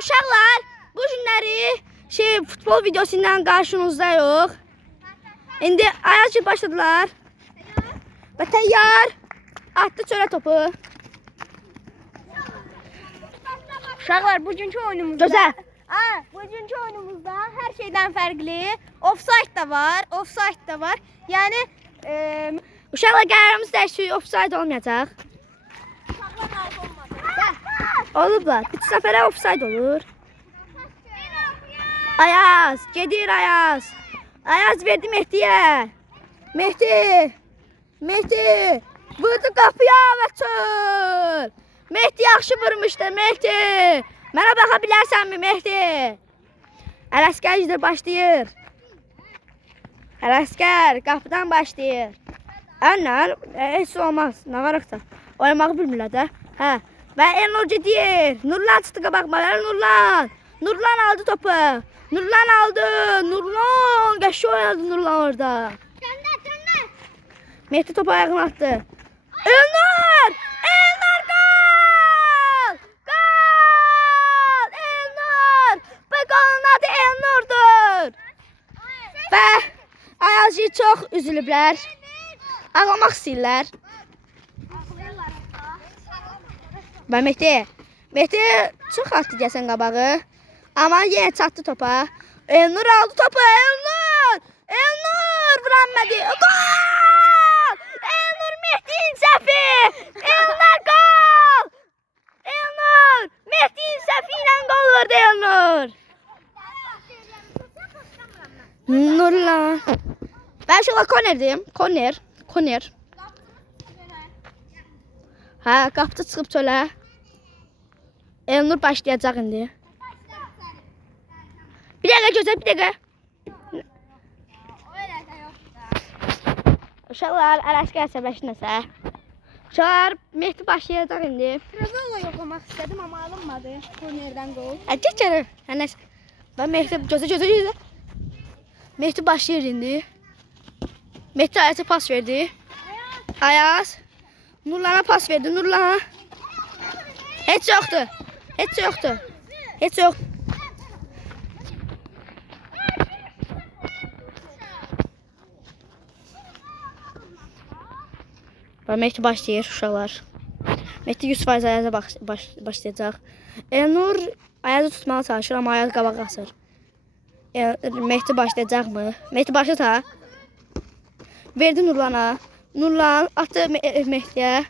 Uşaqlar, bu günləri futbol videosundan qarşınızda yox. İndi Ayaz başladılar. Və təyyar atdı çölə topu. Uşaqlar, bugünkü oyunumuzda Gözəl. bugünkü oyunumuzda hər şeydən fərqli offside da var, offside da var. Yəni Uşaqlar qərarımız dəyişir, offside olmayacaq. Olublar. 3 səfərə offside olur. Ayaz, gedir Ayaz. Ayaz verdi Mehdiyə. Mehdi. Vurdu qapıya və çöl. Mehdi yaxşı vurmuşdu, Mehdi. Mənə baxa bilərsənmi, Mehdi? Ələskər izlə başlayır. Ələskər qapıdan başlayır. Ənlər, heç olmaz. Nə qaraqda? Oynamağı bilmirlər də. Hə. Və Elnur gedir. Nurlan çıxdı qabaqmalar. Nurlan aldı topu. Nurlan qəşə oynadı Nurlan orada. Mehdi topu ayağına attı. Elnur! Gol! Elnur! Bu golun adı Elnur'dur. Və Ayazcı çox üzülüblər. Ağlamaq istəyirlər. Və Mehdi çox atdı deyəsən qabağı. Amma yenə çatdı topa. Elnur aldı topu. Elnur vuranmadı. Gol! Elnur Mehdi'nin səhvi. Elnur gol! Elnur Mehdi'nin səhvi ilə gol vurdu Elnur. Nurlan. Ben şöyle kornerdeyim. Korner. Ha, qapıda çıxıb çölə. Elnur başlayacaq indi. Bir dəqiqə gözlə, bir dəqiqə. Uşaqlar, Ələskər əsəbləşməsə. Uşaqlar, Mehdi başlayacaq indi. Trabzonla yoxlamaq istədim, amma alınmadı. Kornerdən gol. Gəl. Və Mehdi gözlə. Mehdi başlayır indi. Mehdi Ayaz'a pas verdi. Ayaz. Nurlan'a pas verdi. Nurlan'a. Heç yoxdur. Və Mehdi başlayır uşaqlar. Mehdi 100% Ayaz'a başlayacaq. Elnur Ayaz'ı tutmağa çalışır, amma Ayaz qabağa qaçır. Mehdi başlayacaq mı? Mehdi başladı ha. Verdi Nurlan'a. Nurlan atdı Mehdi'ye.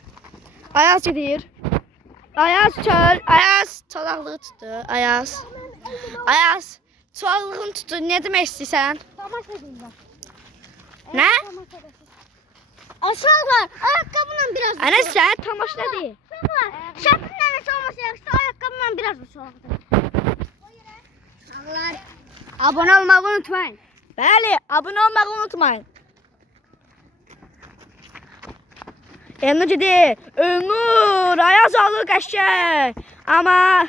Ayaz gedir. Ayaz çolaqlığı tutdu. Ayaz çolaqlığını tutdu. Ne demək istəyirsən? Nə? Aşağılar, ayakkabıyla biraz Ana sən tamaşa deyil. Şapın neresi olmasa yakışsa ayakkabıyla biraz uçaldı. Aşağılar, abone olmayı unutmayın. Bəli, abunə olmağı unutmayın. Elnur gedir. Elnur Ayaz alır qəşəng. Amma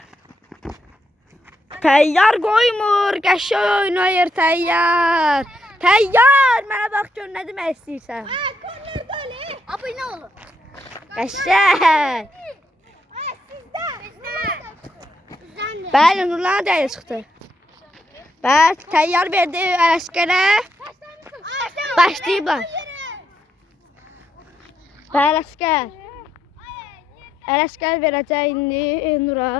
Təyyar qoymur. Qəşəng oynayır Təyyar. Təyyar, mənə bax gör nə demək istəyirsən. Korner golü. Abone olun. Qəşəng. Sizdən. Bəli, Nurlan'a dəyə çıxdı. Bəli, Təyyar verdi Ələskərə. Başlayıblar. Ələskər verəcək indi Elnur'a.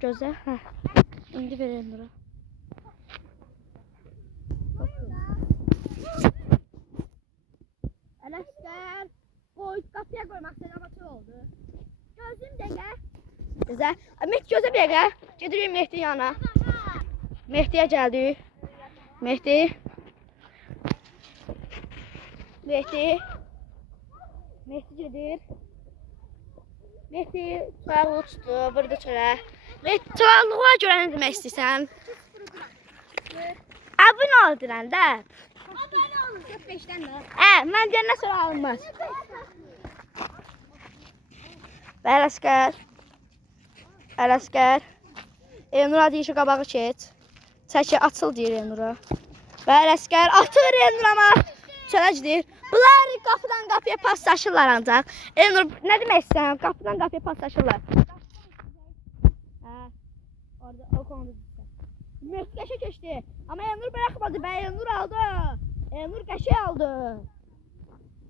Gözlə. İndi ver Elnur'a. Ələskər qapıya qoymaq istədi, amma tür oldu. Gözləyim dəqiqə. Gözlə. Mehdi gözlə bir dəqiqə. Gedirik Mehdi'nin yanına. Mehdi'yə gəldik. Mehdi gedir. Mehdi çuvalı tutdu, vurdu çölə. Mehdi çuvalığa görə nə demək istəyirsən? Abunə ol deyirən də. Abone olun. 45'ten de. Məncə nə sonra alınmaz. Və Ələskər. Elnur'a deyir şu qabağı keç. Çəki açıl deyir Elnur'a. Və Ələskər atır Elnur'a. Çölə gedir. Bunlar qapıdan qapıya paslaşırlar ancaq. Elnur nə demək istəyirsən? Qapıdan qapıya paslaşırlar. Orada o konuda düştü. Mehdi Qəşə keçdi. Amma Elnur bırakmadı. Ben Elnur aldı. Elnur Qəşə aldı.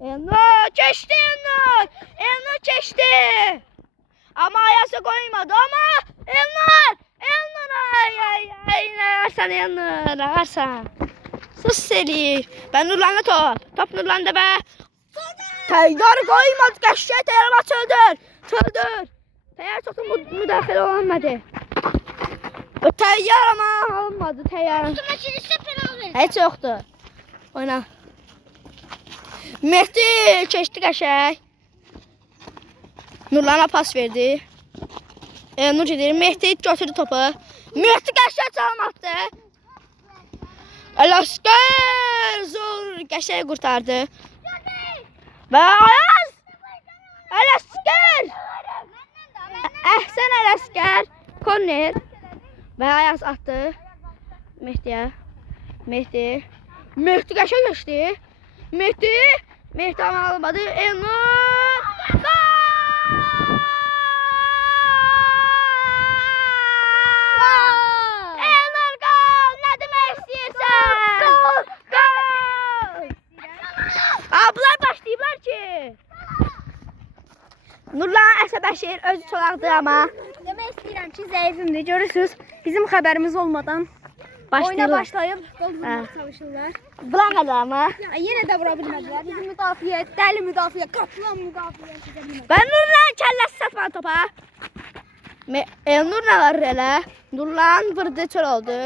Elnur geçti Elnur. Elnur geçti. Ama Ayaz'a koymadı ama Elnur. Elnur ay ne varsan Elnur. Ne varsan. Sus seni. Ben Nurlan'da top. Top Nurlan'da be. Teyyar koymadı. Qəşə teyyar açıldır. Çöldür. Teyyar çok müdaxil olamadı. O teyyar ama alınmadı teyyar. Heç yoktu. Oyna. Mehdi keçdi Qəşəng. Nurlan'a pas verdi. Nur gedir. Mehdi götürdü topu. Mehdi Qəşəng çalmadı. Alaskar zor Qəşəng kurtardı. Ve Ayaz. Alaskar. Əhsən Alaskar. Korner. Ve Ayaz attı. Mehdi'ye. Mehdi Qəşəng geçti. Mehdi ama almadı. Elnur. Gol! Elnur gol! Ne demek istiyorsan? Gol! Ablar başlayıblar ki. Nurlan Əsəbəşir özü çolaqdı ama. Demək istəyirəm ki, zəifimdir. Görürsüz, bizim xəbərimiz olmadan oyuna başlayıb gol vurmağa çalışırlar. Bırak adamı. Yenə də vura bilmədilər. Bizim müdafiə, dəli müdafiə, qatılan müdafiə sizə bilmədi. Ben Nurlan kəlləsi satmadı topa. Elnur ne var elə? Nurlan vurdu çöl oldu.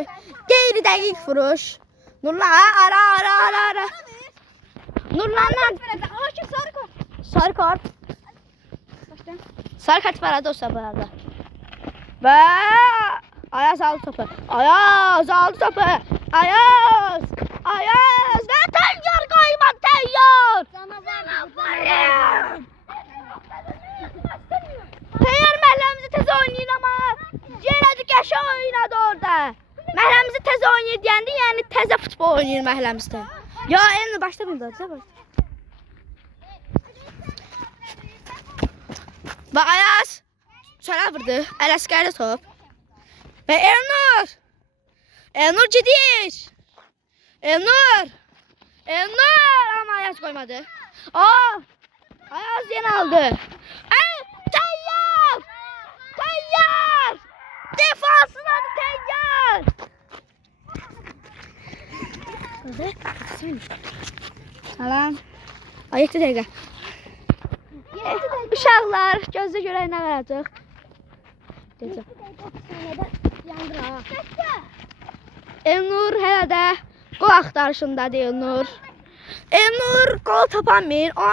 Qeyri dəqiq vuruş. Nurlan ara. Nurlan'dan Hakim sarı kart. sarı kart. Başdan. Sarı kart var o sabahda. Ve Ayaz aldı topu. Ayaz aldı topu. Ayaz ve teyyar koyma teyyar. Teyyar məhəlləmizi tez oynayın ama yenə də Qəşəng oynadı orada. Məhəlləmizi tez oynayır deyəndə yəni təzə futbol oynayır məhəlləmizdə. Ya en başta burada. Ve Ayaz çölə vurdu. Ələskərdə top. Ve Elnur gedir. Elnur ama Ayaz koymadı. Ayaz yine aldı. Teyyar! Defansın adı Teyyar! Salam. Ay 7 dəqiqə. Uşaqlar gözlə görək nə verəcək. Elnur hələ də qol axtarışındadır Elnur. Elnur qol tapamır. O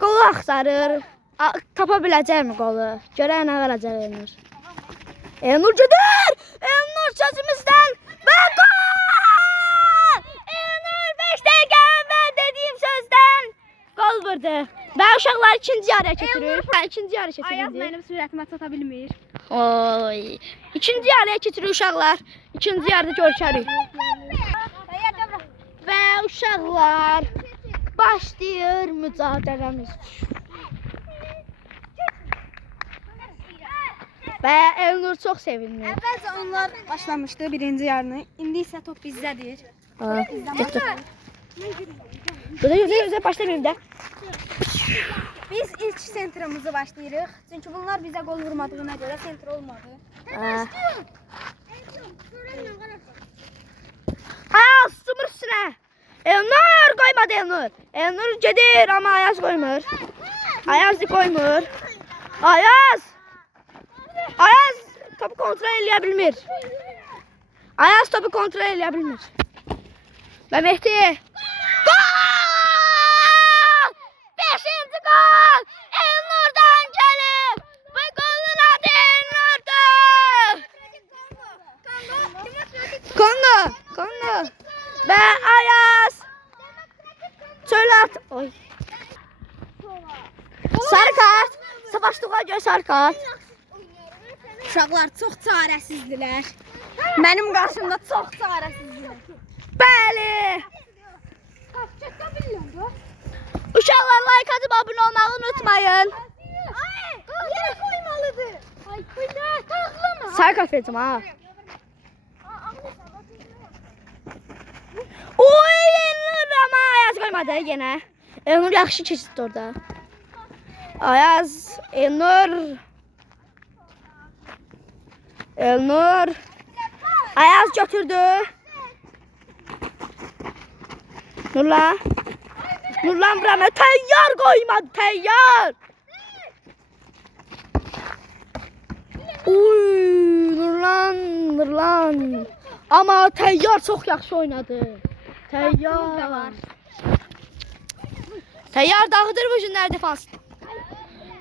qolu axtarır. Tapa biləcəkmi qolu? Görək nə verəcək Elnur. Elnur gedir. Elnur sözümüzdən və qol! Elnur 5 dəqiqə əvvəl dediyim sözdən qol vurdu. Və uşaqlar ikinci yarıya keçirir. İkinci yarıya keçirir. Ayaz mənim sürətimə çata bilmir. Oy. İkinci yarıya keçirir uşaqlar. İkinci yarıda görüşərik. Və uşaqlar başlayır mücadiləmiz. Və Elnur çox sevinir. Əvvəlcə onlar başlamışdı birinci yarını. İndi isə top bizdədir. Getdi. Gözə başlamayayım da. Biz ilk sentrimizi başlayırıq. Çünki bunlar bizə gol vurmadığına görə sentr olmadı. Ayaz sumur üstünə. Elnur koymadı Elnur. Elnur gedir ama Ayaz koymur. Ayaz koymur. Ayaz topu kontrol eləyə bilmir. Ayaz topu kontrol eləyə bilmir. Və Mehdi. Gol! 5-ci gol! Elnur'dan gəlib. Bu golun adı Elnur'dur. Kongo. Və Ayaz. Çölat. Oy. Sarı kart. Savaşdığa görə sarı kart. Uşaqlar çox çarəsizdirlər. Mənim qarşımda çox çarəsizdirlər. Bəli. Uşaqlar like atıp abone olmayı unutmayın. Yere koymalıdır. Ay kuyruğa takılma. Sarı kart verdim ha. Oy Elnur ama Ayaz koymadı yine. Elnur yaxşı keçdi orada. Ayaz, Elnur. Elnur. Ayaz götürdü. Nurlan. Nurlan buramı təyyar koymadı, təyyar. Uy, Nurlan. Ama təyyar çox yaxşı oynadı. Təyyar. Təyyar dağıdır bu günlər defans.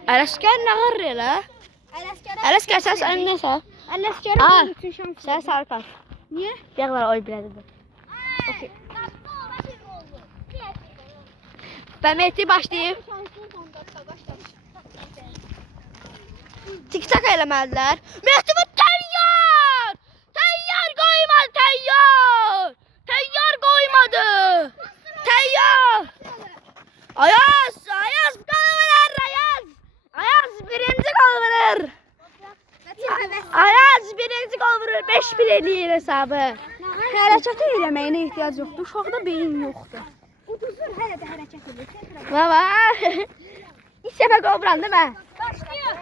Ələskər nə qarır elə? Ələskər sən əlinəsə. Ələskərin bütün şansı. Sən sarı kart. Niye? Yağlar oy bilədir. Okey. Ben Mehdi başlayayım. Tik-tak eləmədilər. Mehdi bu təyyar! Təyyar qoymadı, təyyar! Təyyar qoymadı! Təyyar! Ayaz qol verir, Ayaz! Ayaz birinci qol verir. Ayaz birinci qol verir, 5-1 eləyir hesabı. Hərəkət eləməyinə ehtiyac yoxdur. Uşaqda beyin yoxdur. Uduzur hələ də hərəkət edir. Baba. İlk dəfə qol vuran değil mi? Başlıyor.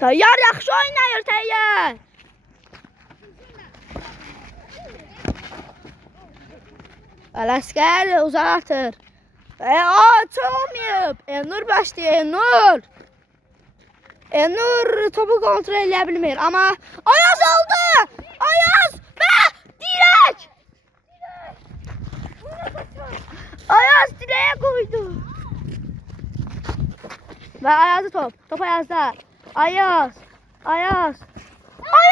Təyyar yaxşı oynayır, Təyyar. Ələskər uzaq atır. Olmayıb. Elnur başlayır, Elnur. Elnur topu kontrol edə bilmir. Amma Ayaz aldı. Ayaz və dirək. Ayaz direğe koydu. Ve Ayaz'ı top. Top Ayaz'da. Ayaz. Gol!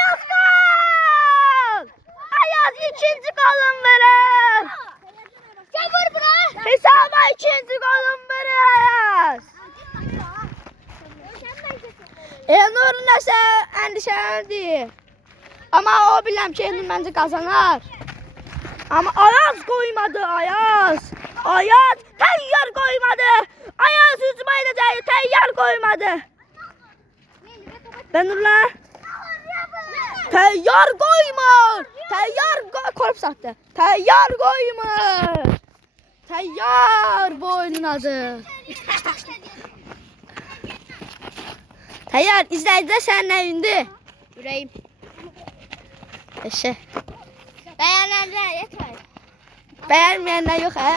Ayaz ikinci golün verir. Gel vur bura. Hesaba ikinci golün verir Ayaz. Elnur nəsə endişələndi. Ama o biləm ki Elnur məncə qazanar. Ama Ayaz koymadı, Ayaz. Təyyar koymadı. Ayaz hücuma edəcək, təyyar koymadı. Ben Nurla. Təyyar koymur. Korp sattı. Təyyar koymur. Təyyar bu oyunun adı. Təyyar izləyicilər sənin nəyindi? Ürəyim. Eşe. Bəyənənlər yeter. Beğenmeyenler yok ha?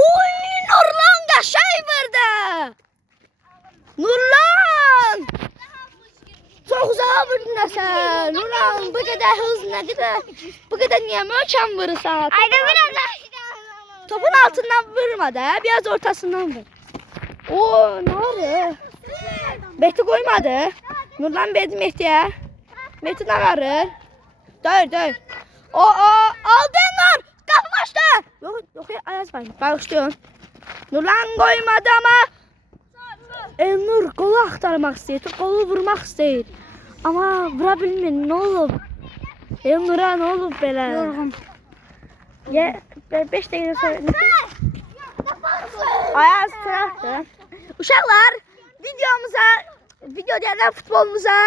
Uy Nurlan qəşəng verdi. Nurlan. Çok uzağa vurdun sen. Nurlan bu kadar hızlı ne kadar? Bu kadar niye möhkəm vurursan? Topun altından vurmadı ha? Biraz ortasından vur. Oo ne oldu? Mehdi koymadı. Nurlan verdi Mehdi'ye. Mehdi ne varır? Döyür. Aldın Nur. Kapmışdı. Yok Ayaz var. Bağışlıyorsun. Nurlan koymadı ama Elnur kolu aktarmak istiyor. Kolu vurmak istiyor. Ama vurabilmir. Ne olur? Elnur'a ne olur belə? Yorğun. 5 dəqiqə sonra. Ayaz tərəfdir. Uşaqlar video deyilən futbolumuza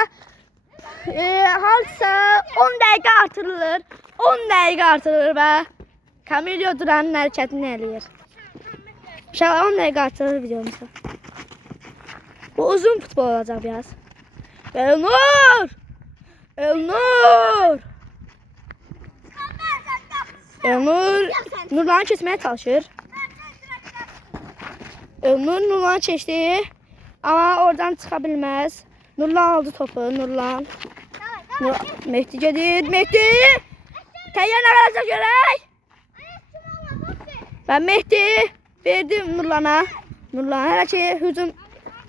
harca 10 dəqiqə artırılır. 10 dəqiqə artırılır və Kamilyo Duran'ın hərəkətini eləyir. Uşaqlar 10 dəqiqə artırılır videomuza. Bu uzun futbol olacaq biraz. Elnur! Elnur Nurlan'ı kesmeye çalışır. Elnur Nurlan'ı keçdi. Ama oradan çıkabilmez. Nurlan aldı topu. Nurlan. Mehdi gedir. Mehdi! Təyyar nə qalacaq görək? Ben Mehdi verdim Nurlan'a. Nurlan hələ ki hücum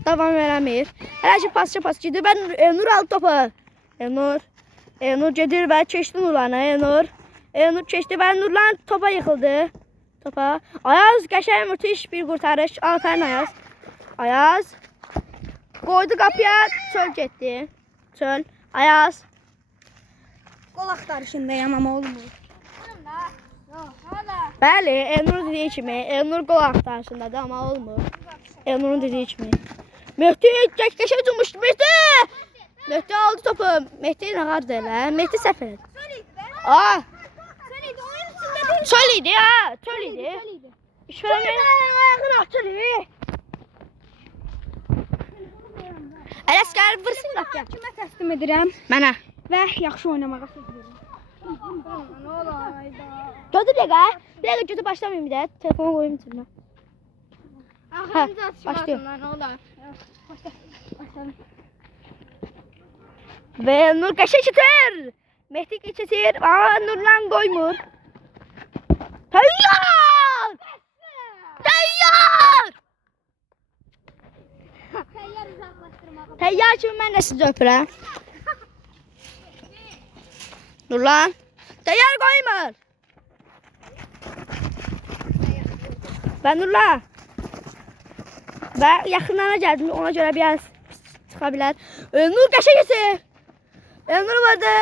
davam verəmir. Hələ ki pas gedir. Ben Elnur aldı topu. Elnur gedir və keçdi Nurlan'a. Elnur keçdi və Nurlan topa yıkıldı. Ayaz qəşəng müthiş bir kurtarış. Aferin Ayaz. Ayaz koydu kapıya. Çöl getdi. Ayaz. Qol axtarışındayam ama olmur. Bəli, Elnur dediyi kimi. Elnur qol axtarışındadır ama olmur. Elnur'un dediyi kimi. Mehdi qəşəng tutmuşdu. Mehdi aldı topu. Mehdi nə qardı elə? Mehdi səhv elədi. Aa, çöl idi ya. Çöl idi. İşverənin ayağını atır. Ələskər vursun qapıya. Kimə təslim edirəm Mənə. və yaxşı oynamağa söz verirəm. Gözü bir dəqiqə. Bir dəqiqə gözü başlamayayım bir də. Telefonu qoyayım içinə. Başlıyor. Ve Nur qəşəng çitir. Mehdi keçir. Aa, Nurlan qoymur. Təyyar! Təyyar! Təyyar kimi mən də sizi öpürəm. Nurlan. Təyyar qoymur. Və Nurlan. Və yaxınlara gəldim, ona görə biraz çıxa bilər. Nur qəşəng keçir. Elnur vardı.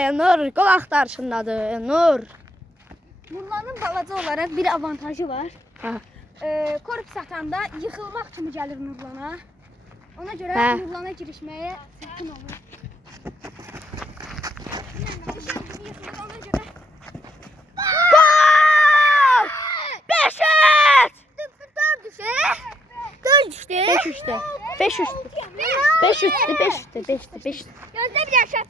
Elnur qol axtarışındadır. Elnur. Nurlanın balaca olaraq bir avantajı var. Ha. Korpus atanda yıxılmaq kimi gəlir Nurlana. Ona görə Hə. Nurlana girişməyə çətin olur. Ona görə Gol! 5-3! 4 düşdü. 5-3'tü. 5-3'tü. Gözdə bir yaşat.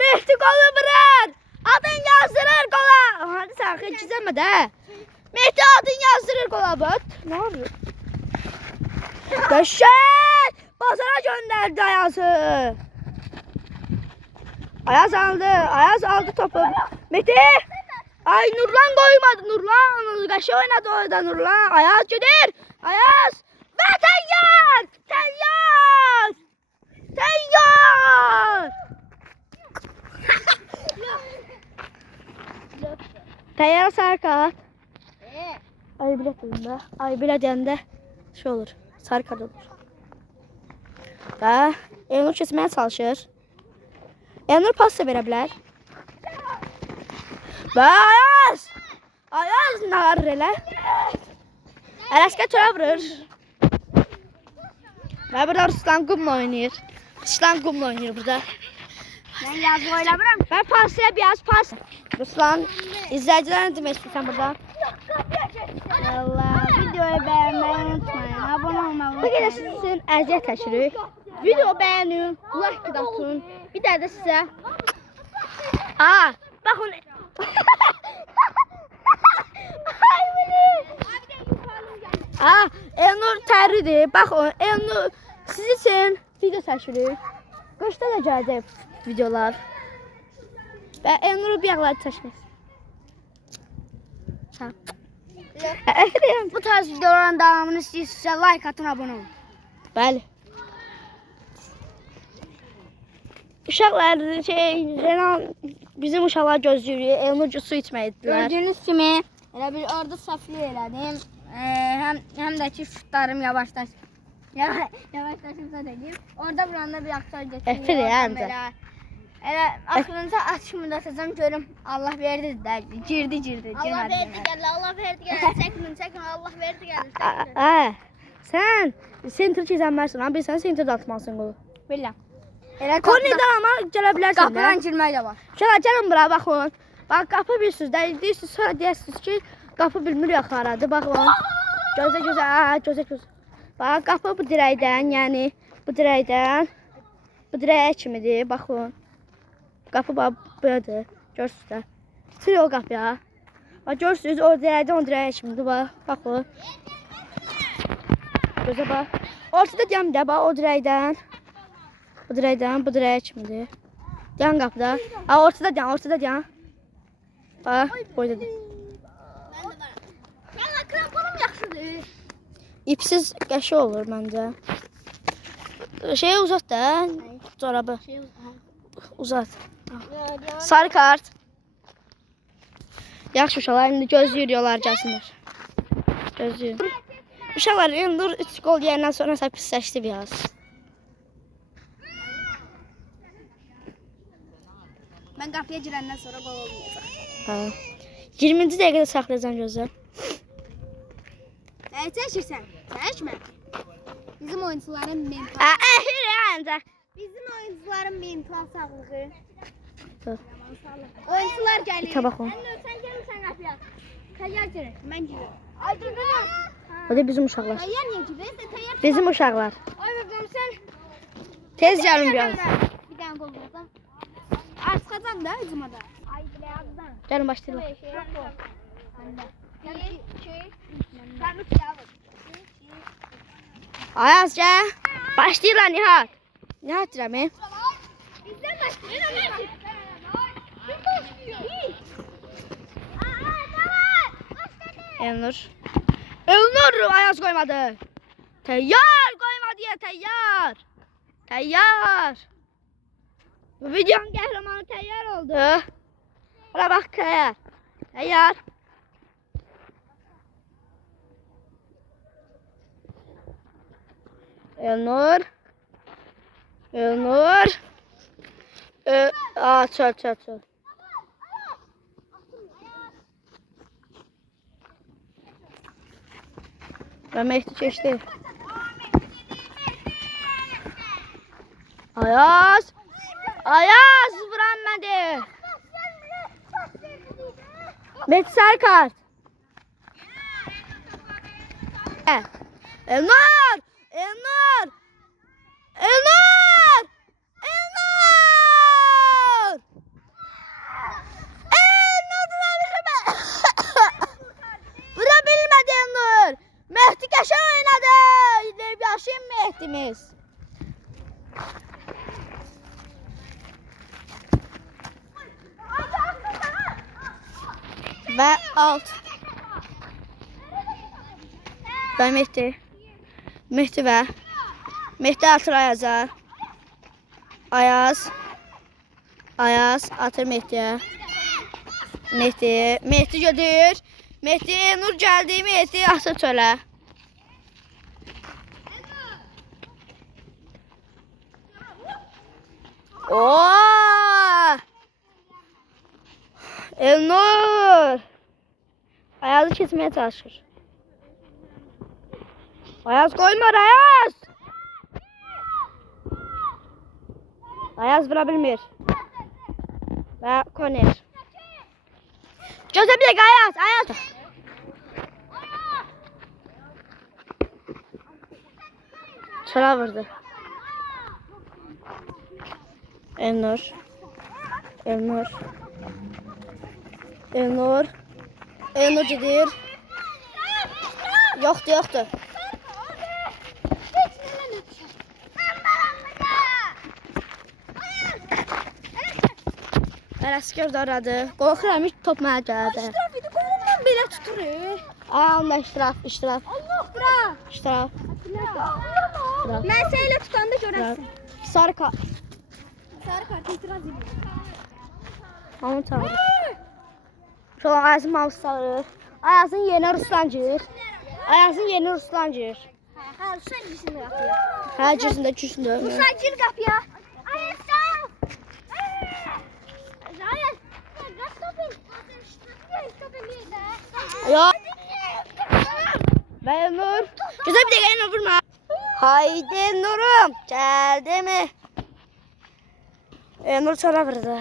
Mehdi qolu vurur. Adın yazdırır qola. Hadi sen hiç çizemə də. Mehdi adın yazdırır qola bak. Ne oluyor? Qəşəng! Bazara gönderdi Ayazı. Ayaz aldı topu. Mehdi! Ay Nurlan koymadı. Nurlan qəşəng oynadı orada Nurlan. Ayaz gedir. Ayaz! Və Təyyar! Təyyar sarı kart. Ay bilə deyəndə. Ay bilə deyəndə şey olur. Sarı kart olur. Və Elnur keçməyə çalışır. Elnur pas da verə bilər. Və Ayaz nar elə. Ələskər çölə vurur. Və burada Ruslan qumla oynayır. Burada. Mən yazı oynamıram. Və pasıya biraz pas. Ruslan, izləyicilərə nə demək istəyirsən burada? Allah, videoyu bəyənməyi unutmayın. Abunə olmağı Bu qədər sizin əziyyət təşkirik. Video bəyənin, like da atın. Bir də sizə. Aa, baxın. Aa, Elnur tərlidir. Baxın, Elnur siz üçün video çəkirik. Qışda da gələcək videolar. Və Elnur'u bir yaxlar çəkmək. Sağ ol. Bu tarz videoların davamını istəyirsinizsə like atın, abunə olun. Bəli. Uşaqlar Renan bizim uşaqlar gözləyirik. Elnur su içməkdilər. Gördüyünüz kimi elə bir orada saflı elədim. Həm də ki şutlarım yavaşlaşıb deyim. Orada buranda bir aktör geçiyor. Efendim. Elə axırıncı açımda atacağım görüm Allah verdi də girdi. Allah verdi gəlir, Allah verdi gəlir. Çəkin, Allah verdi gəlir. Sən center keçənmərsən, amma sən center atmalısın qolu. Bilirəm. Elə Kornerdən amma gələ bilərsən. qapıdan girmək də var. Gəlin bura baxın. Bax qapı bilirsiniz də, deyirsiniz sonra deyərsiniz ki, qapı bilmir yaxaradı. Baxın. Gözə. Bax qapı bu dirəkdən, yəni bu dirək kimidir. Baxın. Qapı bax buyadır. Görürsünüz də. Sür o qapıya. Bax görürsünüz o dirəkdən o dirək kimidir. Baxın. Gözə bax. Ortada deyəm də bax o dirəkdən. Bu dirək kimidir. Yan qapıda. Ortada deyəm. Bax, boydadır. Valla kramponum yaxşıdır. İpsiz qəşəng olur məncə. Şeyi uzat da, corabı. Uzat. Sarı kart. Yaxşı uşaqlar, indi gözləyiyorlar gəlsinlər. Gözləyir. Uşaqlar, Elnur 3 gol yeyəndən sonra isə pisləşdi biraz. Mən qapıya girəndən sonra gol olmayacaq. Hə. 20-ci dəqiqədə saxlayacağam gözlə. Nə çəkirsən? Çəkmə. Bizim oyuncuların mental. Ancaq. Bizim oyuncuların mental sağlığı. Dur. Oyuncular gəlir. Tabaq o. Sen gelirsen kapıya. Tayyar girer. Mən girirəm. Ay girer. O da bizim uşaqlar. Tayyar niyə girir? Tayyar. Bizim uşaqlar. Ay bakalım sen. Tez gəlin biraz. Bir dənə qol vuracam. Çıxacam da hücumada. Ay bileğimden. Gəlin başlayalım. Şey yok o. Bir, iki, ben üç yavrum. Ayaz gəl. Başlayırlar Nihat. Nihat deyirəm. Bizden başlıyor. Kim başlıyor? Tamam. Başladı. Elnur. Elnur Ayaz koymadı. Teyyar koymadı ya teyyar. Teyyar. Bu videonun kahramanı teyyar oldu. Buna bak teyyar. Teyyar. Elnur. Elnur. Çöl. Ben Mehdi geçti. Ayaz. Ayaz vuranmadı. Mehdi Serkart. Elnur. Elnur. Elnur. Elnur. Elnur vurabilmedi. Vurabilmedi Elnur. Mehdi Kaşar oynadı. Yaşayın Mehdi'miz. Ve alt. Ben Mehdi. Mehdi ve Mehdi atır Ayaz'a. Ayaz atır Mehdi'ye. Mehdi götür. Mehdi Nur geldi. Mehdi atır çölə. Oo! Elnur. Ayazı kesmeye çalışır. Ayaz koyma Ayaz. Ayaz vurabilmir. Ve koner. Göze bir dakika Ayaz. Sıra vurdu. Elnur. Elnur gidiyor. Yoktu. Əskər də aradı. Qorxuram hiç top mənə gəldi. İştiraf idi, qolumdan belə tuturur. Allah iştiraf. Allah bırak. İştiraf. Mən səylə tutanda görərsin. Sarı kart. Sarı kart itiraz edir. Hamı çağırır. Şu an Ayazın mavuz çağırır. Ayazın yeni Ruslancır. Hə, Ruslan girsin qapıya. Hə, girsin də. Ruslan gir qapıya. Ay sağ ol. Zayet. Gaz topun. Ya. Ve Nur. Güzel bir de gelin vurma. Haydi Nur'um. Geldi mi? Nur sonra vurdu.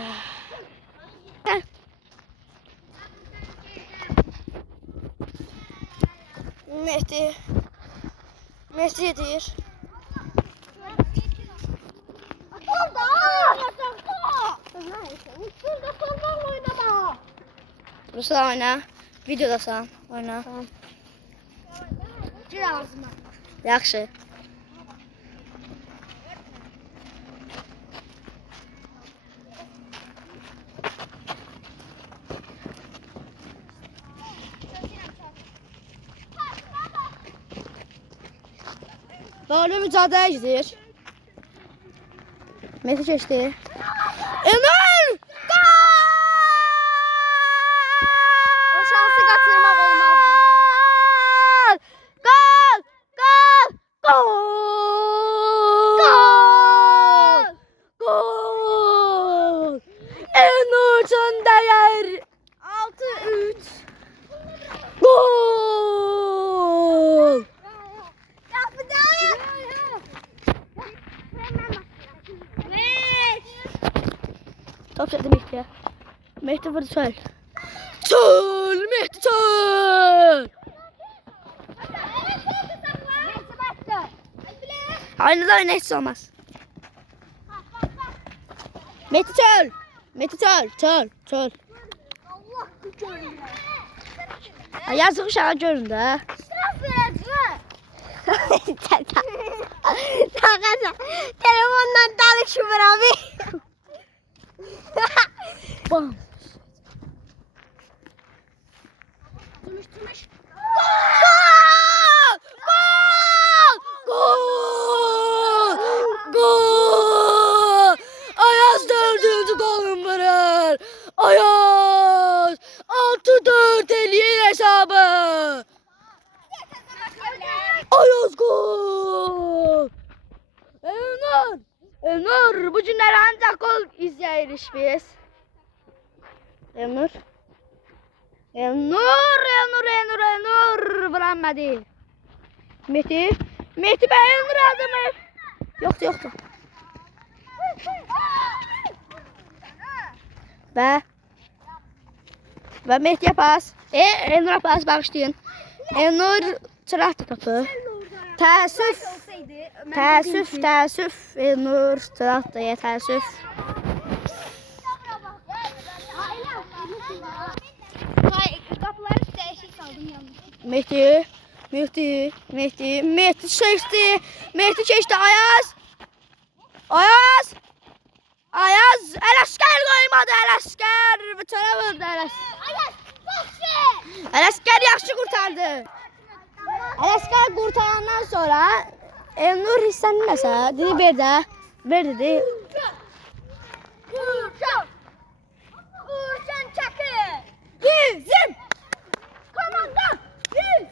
Mehdi yedir. Ruslan oyna. Videodasan. Oyna. Tamam. Gir ağzıma. Yaxşı. Böyle mücadele gidiyor. Mehdi geçti. Emel! O şansı qaçırmaq olmaz. Gol! En ucun değer. 6-3. Gol! Yapacağız. Top çekti Mehdi'ye. Mehdi vurdu çöl. Çöl! Mehdi çöl! Aynı da aynı hiç olmaz. Mehdi çöl! Mehdi çöl! Çöl! Çöl! Yazık uşağı görün də. Telefondan danışmır abi. Bam! Gol! Gol! Gol! Ayaz dördüncü golün vurur. Ayaz 6-4 eləyir hesabı. Ayaz gol! Elnur! Elnur! Bu günləri ancaq gol izləyirik biz. Elnur! Elnur! Vuranmadı. Mehdi! Mehdi ben Elnur aldım mı? Yoktu. Ve Mehdi'ye pas. Elnur'a pas bağışlayın. Elnur çıraktı topu. Təəssüf. Elnur çıraktı, təəssüf. Kapıları değişik saldım yanlış. Mehdi çekti. Mehdi geçti. Ayaz. Ələskər qoymadı. Ələskər. Bütünə vurdu Ələskər. Ələskər yaxşı qurtardı. Ələskər qurtarandan sonra Elnur hissənməsə dedi ver dedi. Uğurcan Çakı. Bizim. Komanda. Bizim.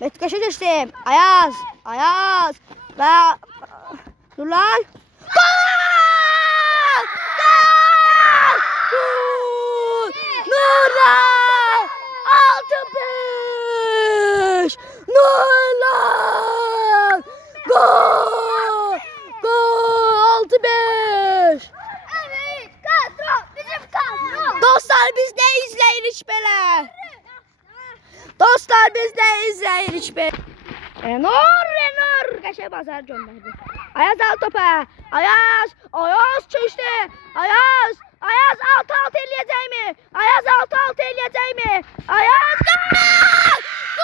Mehdi kaşa geçti. Ayaz ve Nurlan. Gol! Nurlan! 6-5! Nurlan! Gol! 6-5! Evet, kadro. Bizim kadro. Dostlar biz ne izleyirik belə? Dostlar biz ne izleyirik belə? Enor! Qəşəng bazar göndərdi. Ayaz al topa. Ayaz çöştü. Ayaz 6-6 eləyəcək mi? Ayaz 6-6 eləyəcək mi? Ayaz gol! 6-6!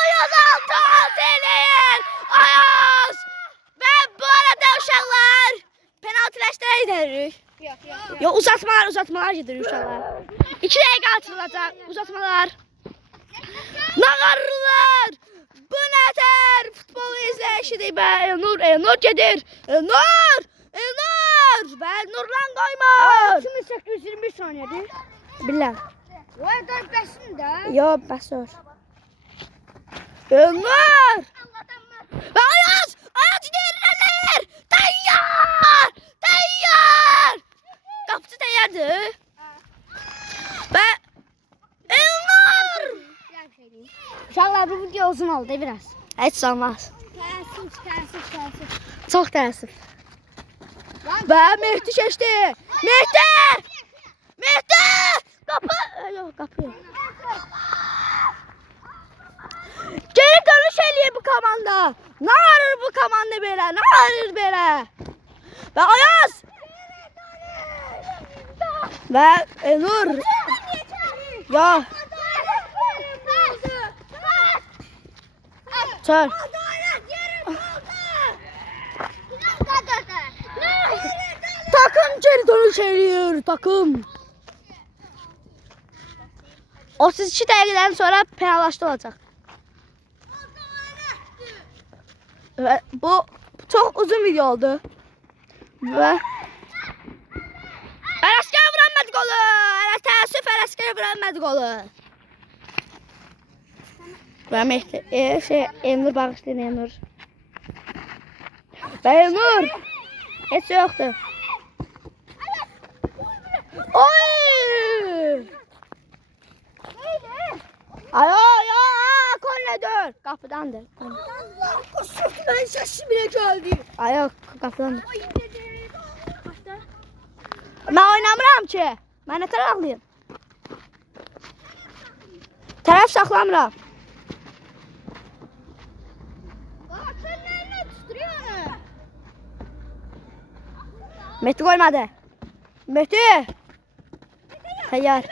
Ayaz 6-6 eləyir. Ayaz! Və bu arada uşaqlar penaltılaşlara gidirik. Yok uzatmalar gidirik uşaqlar. 2 dəqiqə atılacaq uzatmalar. Nağarlılar! Bu nətər futbol izləyişidir be. Elnur gedir. Elnur! Və Nurlan qoymur. 2821 saniyedir. Biləm. Vay bəsin də. Yox, bəsor. Elnur! Və Ayaz gidilir. Təyyar! Qapıcı təyyardır. Və Elnur! Uşaqlar bu video uzun oldu biraz. Heç olmaz. Təəssüf. Çox təəssüf. Və Mehdi keçdi. Mehdi! Qapı! Yox, qapı yox. Geri dönüş eləyir bu komanda. Nə arır bu komanda belə? Və Ayaz! Və Elnur! Ya! Çöl! Takım geri dönüş eləyir, takım. 32 dəqiqədən sonra penallaşdı olacaq. Və bu çox uzun video oldu. Və Ələskər vuranmadı qolu. Təəssüf Ələskər vuranmadı qolu. Və Mehdi, Elnur bağışlayın Elnur. Və Elnur. Heç yoxdur. Oy! Ay, korner dur. Qapıdandır. O sürtmen şaşı bile geldi. Ay yox, qapıdandır. Mən oynamıram ki. Mən nə tərəfliyim? Tərəf saxlamıram. Bak sen neyle tutuyorsun? Mehdi qoymadı. Mehdi. Təyər.